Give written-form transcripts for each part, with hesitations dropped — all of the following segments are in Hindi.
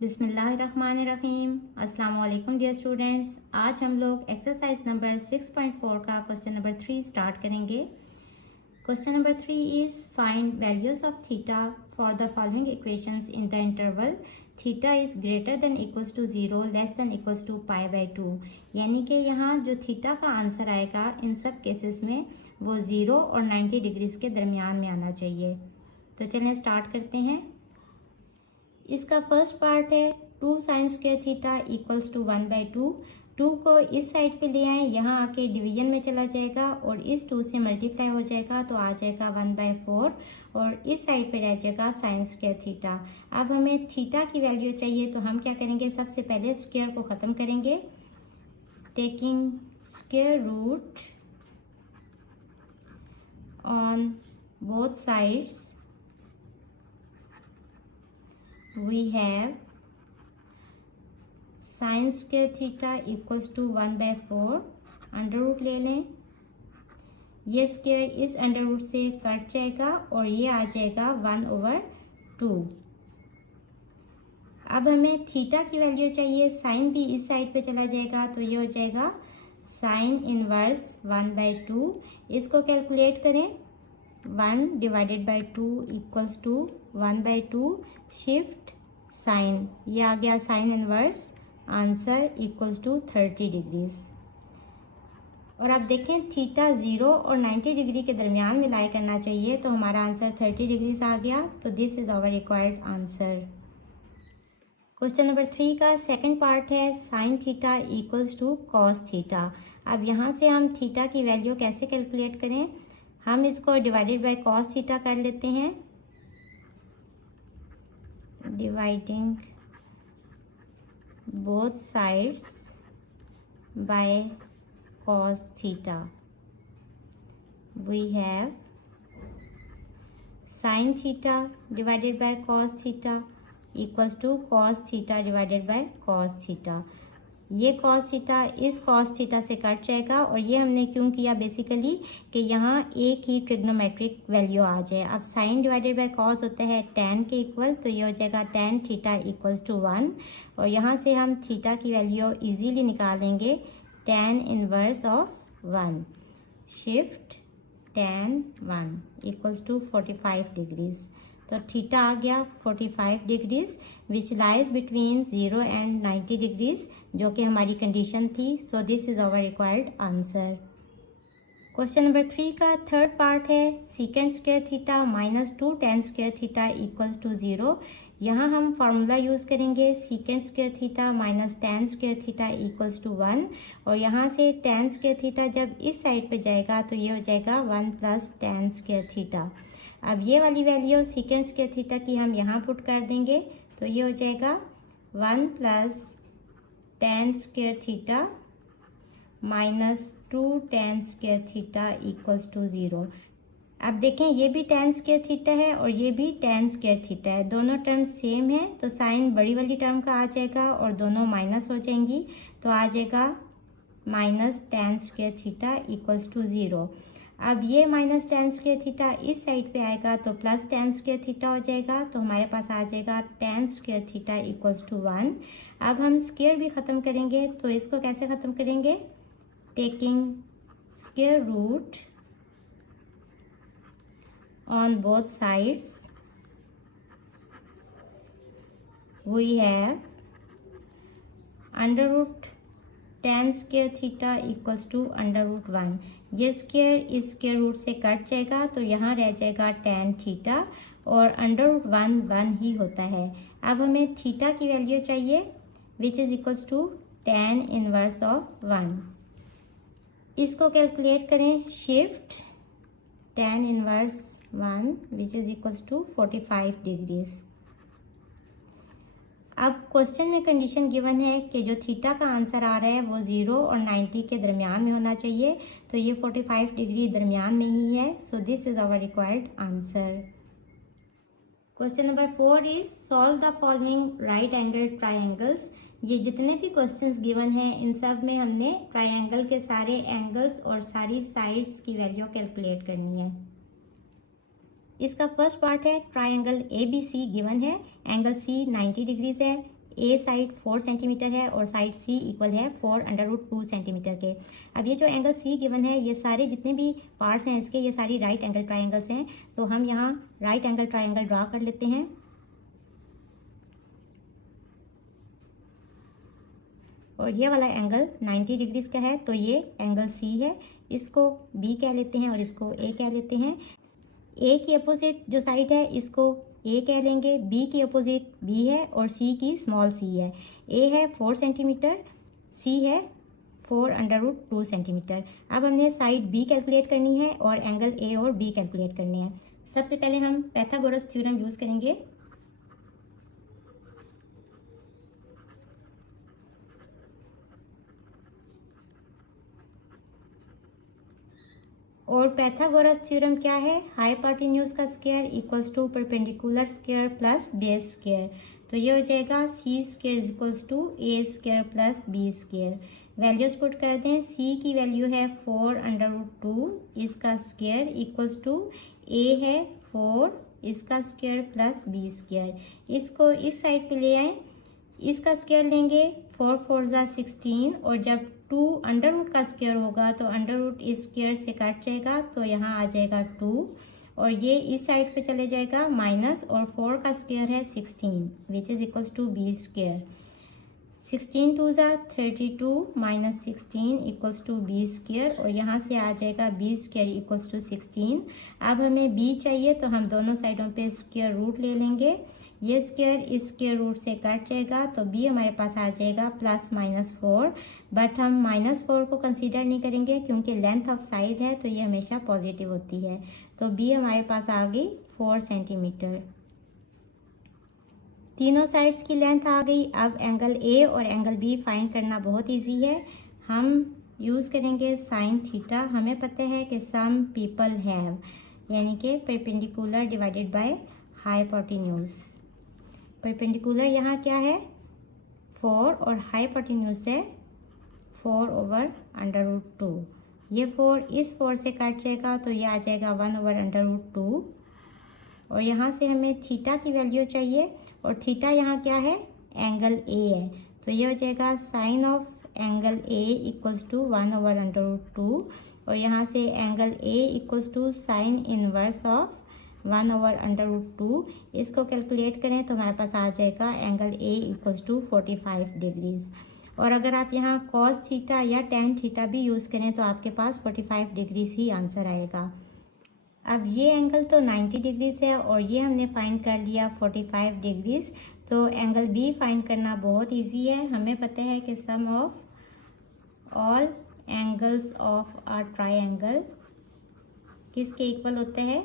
बिस्मिल्लाहिर्रहमानिर्रहीम। अस्सलाम वालेकुम डियर स्टूडेंट्स। आज हम लोग एक्सरसाइज नंबर 6.4 का क्वेश्चन नंबर 3 स्टार्ट करेंगे। Question number 3 is find values of theta for the following equations in the interval theta is greater than equals to 0 less than equals to π/2। यानी कि यहाँ जो थीटा का आंसर आएगा इन सब केसेस में वो 0 और 90 डिग्रीज के दरमियान में आना चाहिए। तो चलें स्टार्ट करते हैं। इसका फर्स्ट पार्ट है 2 sine square theta equals to 1/2। 2 को इस साइड पे ले आए, यहाँ आके डिवीजन में चला जाएगा और इस 2 से मल्टीप्लाई हो जाएगा तो आ जाएगा 1/4 और इस साइड पे रह जाएगा साइन स्क्वायर थीटा। अब हमें थीटा की वैल्यू चाहिए तो हम क्या करेंगे, सबसे पहले स्क्वायर को ख़त्म करेंगे। Taking square root on both sides we have sine square theta equals to 1/4। Under root ले लें, ये स्क्वायर इस अंडर रूट से कट जाएगा और ये आ जाएगा 1/2। अब हमें थीटा की वैल्यू चाहिए, साइन भी इस साइड पे चला जाएगा तो ये हो जाएगा साइन इनवर्स 1/2। इसको कैलकुलेट करें, 1/2 इक्वल्स टू 1/2 शिफ्ट साइन, ये आ गया sine inverse, answer equals to 30 degrees. और अब देखें थीटा 0 और 90 डिग्री के दरमियान में लाई करना चाहिए तो हमारा आंसर 30 डिग्रीज आ गया। तो this is our required answer. Question number 3 का सेकंड पार्ट है sine theta equals to cos theta. अब यहाँ से हम थीटा की वैल्यू कैसे कैलकुलेट करें, हम इसको डिवाइडेड बाय कॉस थीटा कर लेते हैं। Dividing both sides by cos theta we have sine theta divided by cos theta equals to cos theta divided by cos theta. ये कॉस थीटा इस कॉस थीटा से कट जाएगा और ये हमने क्यों किया बेसिकली कि यहाँ एक ही ट्रिग्नोमेट्रिक वैल्यू आ जाए। अब साइन डिवाइडेड बाय कॉस होता है tan के इक्वल, तो ये हो जाएगा tan थीटा इक्वल्स टू 1 और यहाँ से हम थीटा की वैल्यू इजीली निकालेंगे, tan inverse of 1 shift tan 1 equals to 45 degrees. तो थीटा आ गया 45 degrees which lies between 0 and 90 degrees, जो कि हमारी कंडीशन थी। So this is our required answer. Question number 3 का थर्ड पार्ट है secant square theta minus 2 tan square theta equals to 0। यहाँ हम फार्मूला यूज़ करेंगे secant square theta minus tan square theta equals to 1 और यहाँ से tan स्क्वायर थीटा जब इस साइड पे जाएगा तो ये हो जाएगा 1 प्लस tan स्क्वायर थीटा। अब ये वाली वैल्यू सीकेंड स्क्वायर थीटा की हम यहाँ पुट कर देंगे तो ये हो जाएगा 1 plus tan square theta minus 2 tan square theta equals to 0। अब देखें ये भी tan स्क्वायर थीटा है और ये भी tan स्क्वायर थीटा है, दोनों टर्म सेम है तो साइन बड़ी वाली टर्म का आ जाएगा और दोनों माइनस हो जाएंगी तो आ जाएगा minus tan square theta equals to 0। अब ये माइनस tan स्क्वायर थीटा इस साइड पे आएगा तो प्लस tan स्क्वायर थीटा हो जाएगा तो हमारे पास आ जाएगा tan square theta equals to 1। अब हम स्क्वायर भी ख़त्म करेंगे तो इसको कैसे ख़त्म करेंगे, taking square root on both sides we have under root tan square theta equals to under root 1। ये स्क्वायर इस स्क्वायर रूट से कट जाएगा तो यहाँ रह जाएगा tan थीटा और अंडर रूट 1 ही होता है। अब हमें थीटा की वैल्यू चाहिए which is equals to tan inverse of 1। इसको कैलकुलेट करें, shift tan inverse 1 which is equals to 45 degrees. अब क्वेश्चन में कंडीशन गिवन है कि जो थीटा का आंसर आ रहा है वो 0 और 90 के दरमियान में होना चाहिए, तो ये 45 डिग्री दरमियान में ही है। So this is our required answer. Question number 4 is solve the following right angle triangles. ये जितने भी क्वेश्चंस गिवन हैं इन सब में हमने ट्राइंगल के सारे एंगल्स और सारी साइड्स की वैल्यू कैलकुलेट करनी है। इसका फर्स्ट पार्ट है ट्राइंगल ABC गिवन है, एंगल C 90 डिग्रीज है, ए साइड 4 सेंटीमीटर है और साइड सी इक्वल है 4√2 सेंटीमीटर के। अब ये जो एंगल सी गिवन है, ये सारे जितने भी पार्ट्स हैं इसके, ये सारी राइट एंगल ट्राइंगल्स हैं। तो हम यहाँ राइट एंगल ट्राइंगल ड्रा कर लेते हैं। और ये वाला एंगल 90 डिग्रीज का है, तो ये एंगल सी है, इसको बी कह लेते हैं और इसको ए कह लेते हैं। ए की अपोजिट जो साइड है इसको ए कह लेंगे, बी की अपोजिट बी है और सी की स्मॉल सी है। ए है 4 सेंटीमीटर, सी है 4√2 सेंटीमीटर। अब हमने साइड बी कैलकुलेट करनी है और एंगल ए और बी कैलकुलेट करने हैं। सबसे पहले हम पाइथागोरस थ्योरम यूज़ करेंगे। और पाइथागोरस थ्योरम क्या है? हाइपोटेन्यूज का square equals to perpendicular square plus base square. तो ये हो जाएगा C square equals to A square plus B square. Values put कर दें। सी की वैल्यू है 4√2, इसका स्क्वायर इक्वल्स टू ए है 4 इसका स्क्वायर प्लस बी स्क्वायर। इसको इस साइड पे ले आए, इसका स्क्वायर लेंगे, 4 4 ज़ा 16 और जब 2 अंडर रूट का स्क्वायर होगा तो अंडर रूट इस स्क्वायर से कट जाएगा, तो यहाँ आ जाएगा 2 और ये इस साइड पे चले जाएगा माइनस, और 4 का स्क्वायर है 16 which is equals to B square. 16 2 ज़ा 32 minus 16 equals to B square और यहाँ से आ जाएगा बी स्क्वायर इक्वल्स टू 16। अब हमें बी चाहिए तो हम दोनों साइडों पे स्क्वायर रूट ले लेंगे। ये स्क्वायर इस स्क्वायर रूट से कट जाएगा तो बी हमारे पास आ जाएगा +-4, बट हम -4 को कंसीडर नहीं करेंगे क्योंकि लेंथ ऑफ साइड है तो ये हमेशा पॉजिटिव होती है। तो बी हमारे पास आ गई 4 सेंटीमीटर। तीनों साइड्स की लेंथ आ गई। अब एंगल ए और एंगल बी फाइंड करना बहुत इजी है। हम यूज़ करेंगे साइन थीटा। हमें पता है कि सम पीपल हैव, यानी कि perpendicular divided by hypotenuse. Perpendicular यहाँ क्या है 4 और हाइपोटेन्यूज है 4/√2। ये 4 इस 4 से काट जाएगा तो ये आ जाएगा 1/√2 और यहाँ से हमें थीटा की वैल्यू चाहिए और थीटा यहाँ क्या है एंगल ए है, तो ये हो जाएगा sine of angle A equals to 1/√2 और यहाँ से angle A equals to sine inverse of 1/√2। इसको कैलकुलेट करें तो हमारे पास आ जाएगा angle A equals to 45 degrees. और अगर आप यहाँ कॉस थीटा या टेन थीटा भी यूज़ करें तो आपके पास 45 डिग्रीज ही आंसर आएगा। अब ये एंगल तो 90 डिग्रीज है और ये हमने फाइंड कर लिया 45 डिग्रीज। तो एंगल बी फाइंड करना बहुत इजी है। हमें पता है कि sum of all angles of a triangle किसके इक्वल होते हैं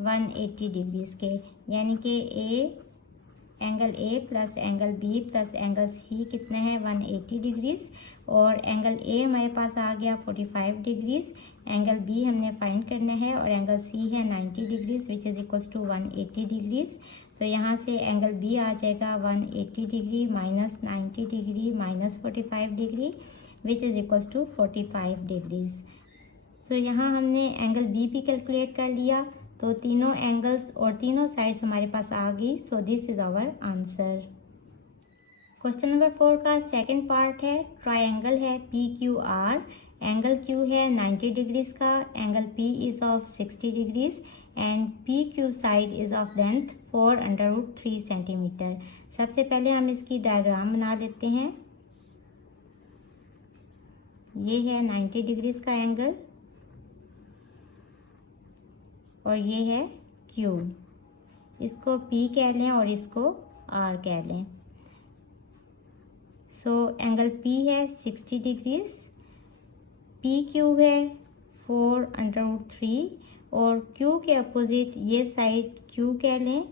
180 डिग्रीज के, यानी कि angle A plus angle B plus angle C कितने हैं 180 डिग्रीज और एंगल ए हमारे पास आ गया 45 डिग्रीज। एंगल बी हमने फाइंड करना है और एंगल सी है 90 degrees which is equals to 180 degrees. तो यहाँ से एंगल बी आ जाएगा 180 degree minus 90 degree minus 45 degree which is equals to 45 degrees. So यहाँ हमने एंगल बी भी कैलकुलेट कर लिया। तो तीनों एंगल्स और तीनों साइड्स हमारे पास आ गई। So this is our answer. Question number 4 का सेकंड पार्ट है। ट्रायंगल है PQR। एंगल Q है 90 डिग्रीज का, angle P is of 60 degrees and PQ side is of length 4√3 centimetre. सबसे पहले हम इसकी डायग्राम बना देते हैं। ये है 90 डिग्रीज का एंगल और ये है Q। इसको P कह लें और इसको R कह लें। सो एंगल P है 60 डिग्रीज, PQ है 4√3 और Q के अपोजिट ये साइड Q कह लें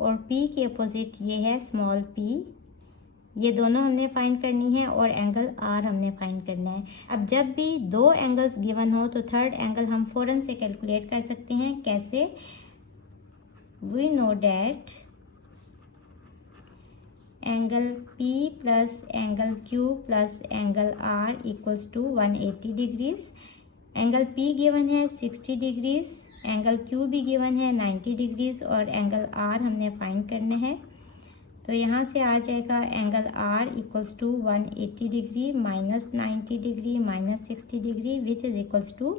और P के अपोजिट ये है स्मॉल p। ये दोनों हमने फाइंड करनी है और एंगल R हमने फाइंड करना है। अब जब भी दो एंगल्स गिवन हो तो थर्ड एंगल हम फ़ौरन से कैलकुलेट कर सकते हैं। कैसे? We know that angle P plus angle Q plus angle R equals to 180 degrees. Angle P given है 60 डिग्रीज, एंगल Q भी गिवन है 90 डिग्रीज और एंगल R हमने फाइंड करना है। तो यहाँ से आ जाएगा angle R equals to 180 degree minus 90 degree minus 60 degree which is equals to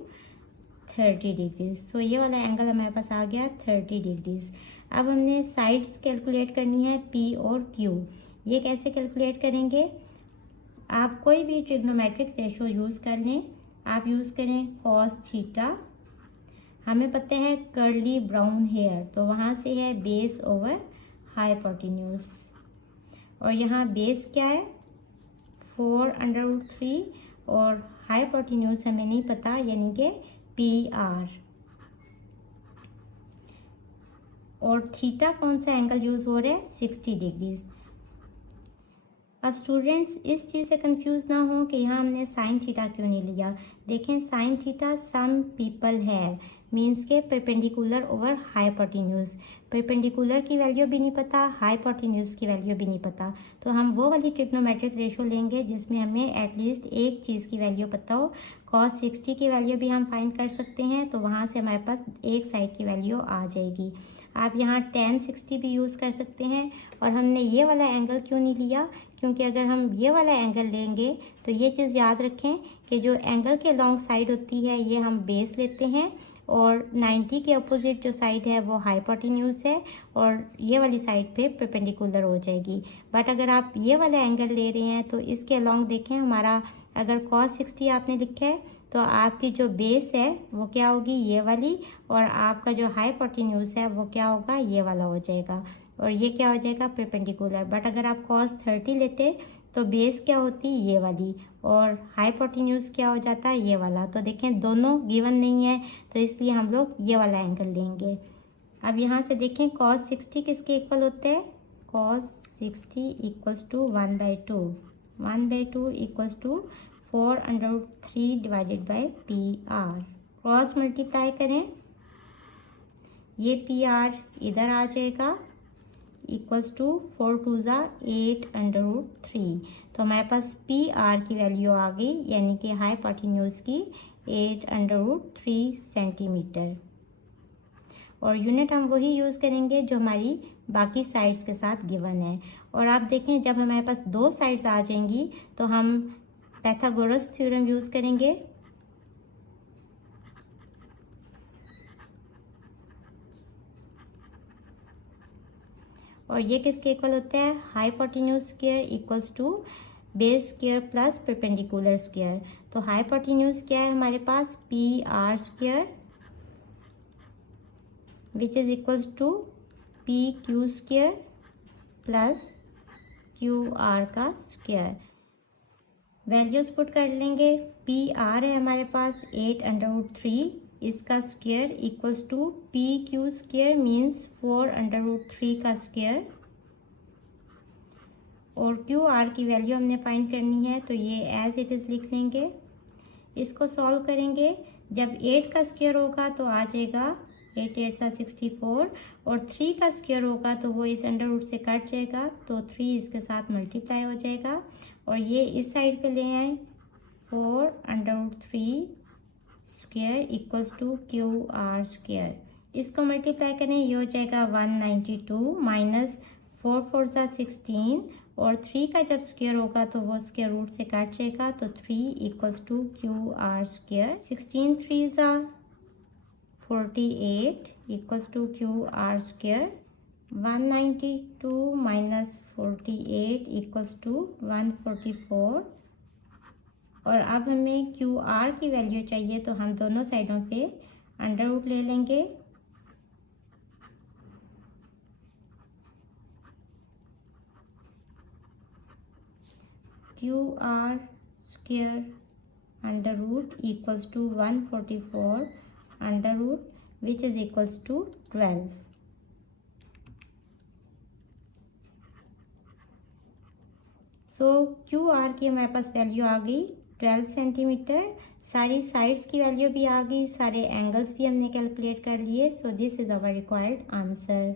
30 degrees. So ये वाला एंगल हमारे पास आ गया 30 डिग्रीज। अब हमने साइड्स कैलकुलेट करनी है पी और क्यू। ये कैसे कैलकुलेट करेंगे? आप कोई भी ट्रिग्नोमेट्रिक रेशो यूज़ कर लें। आप यूज़ करें कॉस थीटा। हमें पता है कर्ली ब्राउन हेयर, तो वहाँ से है बेस ओवर हाइपोटेन्यूज। और यहाँ बेस क्या है? 4√3 और हाइपोटेन्यूज हमें नहीं पता, यानी कि PR। और थीटा कौन सा एंगल यूज़ हो रहा है? 60 डिग्रीज। अब स्टूडेंट्स इस चीज़ से कंफ्यूज ना हो कि यहाँ हमने साइन थीटा क्यों नहीं लिया। देखें साइन थीटा सम पीपल है मीन्स के परपेंडिकुलर ओवर हाइपोटेन्यूज। परपेंडिकुलर की वैल्यू भी नहीं पता, हाइपोटेन्यूज की वैल्यू भी नहीं पता, तो हम वो वाली ट्रिग्नोमेट्रिक रेशो लेंगे जिसमें हमें एटलीस्ट एक चीज़ की वैल्यू पता हो। cos 60 की वैल्यू भी हम फाइंड कर सकते हैं, तो वहाँ से हमारे पास एक साइड की वैल्यू आ जाएगी। आप यहाँ tan 60 भी यूज़ कर सकते हैं। और हमने ये वाला एंगल क्यों नहीं लिया? क्योंकि अगर हम ये वाला एंगल लेंगे तो ये चीज़ याद रखें कि जो एंगल के लॉन्ग साइड होती है ये हम बेस लेते हैं, और 90 के अपोजिट जो साइड है वो हाइपोटेन्यूज है, और ये वाली साइड पे परपेंडिकुलर हो जाएगी। बट अगर आप ये वाला एंगल ले रहे हैं तो इसके अलॉन्ग देखें, हमारा अगर cos 60 आपने लिखा है तो आपकी जो बेस है वो क्या होगी? ये वाली, और आपका जो हाइपोटेन्यूज है वो क्या होगा? ये वाला हो जाएगा, और ये क्या हो जाएगा? परपेंडिकुलर। बट अगर आप cos 30 लेते तो बेस क्या होती? ये वाली, और हाइपोटेन्यूज क्या हो जाता? ये वाला। तो देखें दोनों गिवन नहीं है, तो इसलिए हम लोग ये वाला एंगल लेंगे। अब यहाँ से देखें cos 60 किसके इक्वल होते हैं? cos 60 equals to 1/2। 1/2 equals to 4√3 divided by PR। Cross multiply करें, ये PR इधर आ जाएगा इक्वल्स टू 4 × 8√3। तो हमारे पास PR की वैल्यू आ गई, यानी कि हाइपोटेन्यूज की 8√3 सेंटीमीटर। और यूनिट हम वही यूज़ करेंगे जो हमारी बाकी साइड्स के साथ गिवन है। और आप देखें जब हमारे पास दो साइड्स आ जाएंगी तो हम पाइथागोरस थ्योरम यूज़ करेंगे। और ये किसके इक्वल होता है? Hypotenuse square equals to base square plus perpendicular square. तो हाइपोटेन्यूज क्या है हमारे पास? PR square which is equals to PQ square plus QR का स्क्वायर। वैल्यूज पुट कर लेंगे। PR है हमारे पास 8√3, इसका square equals to PQ square means 4√3 का स्क्वायर, और QR की वैल्यू हमने फाइंड करनी है, तो ये एज इट इज़ लिख लेंगे। इसको सॉल्व करेंगे, जब 8 का स्क्वायर होगा तो आ जाएगा 8 8 64, और 3 का स्क्वायर होगा तो वो इस अंडर रूट से कट जाएगा, तो 3 इसके साथ मल्टीप्लाई हो जाएगा, और ये इस साइड पे ले आए 4√3 square equals to QR square. इसको मल्टीप्लाई करें, ये हो जाएगा 192 माइनस 4 4 16, और 3 का जब स्क्वायर होगा तो वो स्क्वायर रूट से काट जाएगा, तो 3 equals to QR square. 16 3 48 equals to QR square. 192 minus 48 equals to 144, और अब हमें QR की वैल्यू चाहिए, तो हम दोनों साइडों पे अंडर रूट ले लेंगे। QR square under root equals to 144 under root which is equals to 12। So QR की हमारे पास वैल्यू आ गई 12 सेंटीमीटर। सारी साइड्स की वैल्यू भी आ गई, सारे एंगल्स भी हमने कैलकुलेट कर लिए। So this is our required answer.